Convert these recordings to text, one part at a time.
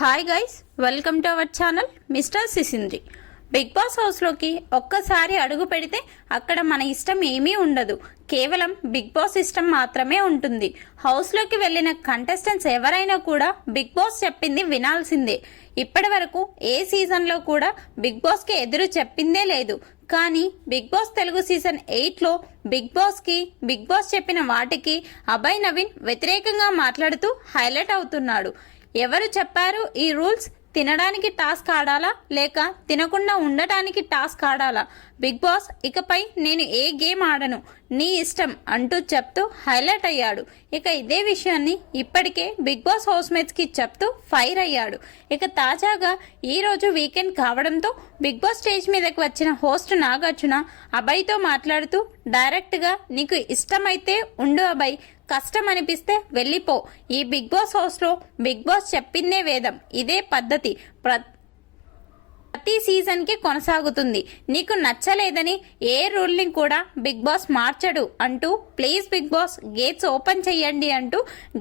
Hi guys, welcome to our channel mister Sisindri. Big boss హౌస్లోకి ఒక్కసారి అడుగు పెడితే అక్కడ మన ఇష్టం ఏమీ ఉండదు. కేవలం బిగ్ బాస్ ఇష్టం మాత్రమే ఉంటుంది. హౌస్లోకి వెళ్ళిన కంటెస్టెంట్స్ ఎవరైనా కూడా బిగ్ బాస్ చెప్పింది వినాల్సిందే. ఇప్పటి వరకు ఏ సీజన్లో కూడా బిగ్ బాస్కి ఎదురు చెప్పిందే లేదు. కానీ బిగ్ బాస్ తెలుగు సీజన్ 8లో బిగ్ బాస్ చెప్పిన వాటికి అభయ్ నవీన్ వ్యతిరేకంగా మాట్లాడుతూ హైలైట్ అవుతున్నాడు. ఎవరు చెప్పారు ఈ రూల్స్? తినడానికి టాస్క్ ఆడాలా లేక తినకుండా ఉండటానికి టాస్క్ ఆడాలా? బిగ్ బాస్ ఇకపై నేను ఏ గేమ్ ఆడను, నీ ఇష్టం అంటూ చెప్తూ హైలైట్ అయ్యాడు. ఇక ఇదే విషయాన్ని ఇప్పటికే బిగ్ బాస్ హౌస్ మేట్స్ కి చెప్తూ ఫైర్ అయ్యాడు. ఇక తాజాగా ఈ రోజు వీకెండ్ కావడంతో బిగ్ బాస్ స్టేజ్ మీదకి వచ్చిన హోస్ట్ నాగార్జున అభయ్తో మాట్లాడుతూ డైరెక్ట్ గా నీకు ఇష్టమైతే ఉండు అభయ్, కష్టం అనిపిస్తే వెళ్ళిపో. ఈ బిగ్ బాస్ హౌస్ లో బిగ్ బాస్ చెప్పిందే వేదం, ఇదే పద్ధతి ప్రతి సీజన్ కి కొనసాగుతుంది. నీకు నచ్చలేదని ఏ రూల్ని కూడా బిగ్ బాస్ మార్చడు అంటూ please big boss gates open చెయ్యండి అంటూ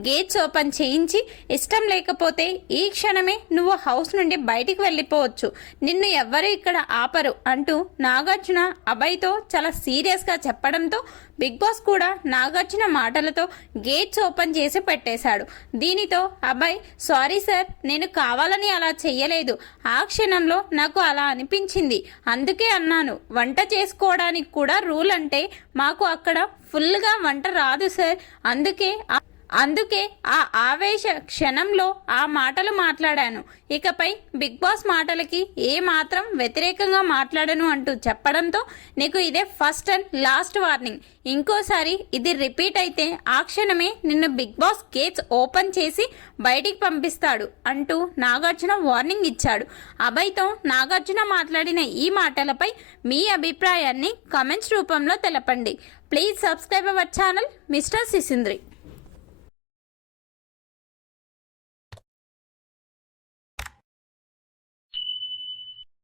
గేట్స్ ఓపెన్ చేయించి ఇష్టం లేకపోతే ఈ క్షణమే నువ్వు హౌస్ నుండి బయటికి వెళ్ళిపోవచ్చు, నిన్ను ఎవ్వరు ఇక్కడ ఆపరు అంటూ నాగార్జున అభయ్తో చాలా సీరియస్ గా చెప్పడంతో బిగ్ బాస్ కూడా నాగార్జున మాటలతో గేట్స్ ఓపెన్ చేసి పెట్టేశాడు. దీనితో అభయ్ సారీ సార్, నేను కావాలని అలా చెయ్యలేదు, ఆ క్షణంలో నాకు అలా అనిపించింది, అందుకే అన్నాను. వంట చేసుకోవడానికి కూడా రూల్ అంటే మాకు అక్కడ ఫుల్గా వంట రాదు సార్, అందుకే ఆ ఆవేశ క్షణంలో ఆ మాటలు మాట్లాడాను. ఇకపై బిగ్ బాస్ మాటలకి ఏ మాత్రం వ్యతిరేకంగా మాట్లాడను అంటూ చెప్పడంతో నీకు ఇదే ఫస్ట్ అండ్ లాస్ట్ వార్నింగ్. ఇంకోసారి ఇది రిపీట్ అయితే ఆ క్షణమే నిన్ను బిగ్ బాస్ గేట్స్ ఓపెన్ చేసి బయటికి పంపిస్తాడు అంటూ నాగార్జున వార్నింగ్ ఇచ్చాడు. అభయ్తో నాగార్జున మాట్లాడిన ఈ మాటలపై మీ అభిప్రాయాన్ని కామెంట్స్ రూపంలో తెలపండి. Please subscribe our channel mister సిసింద్రి.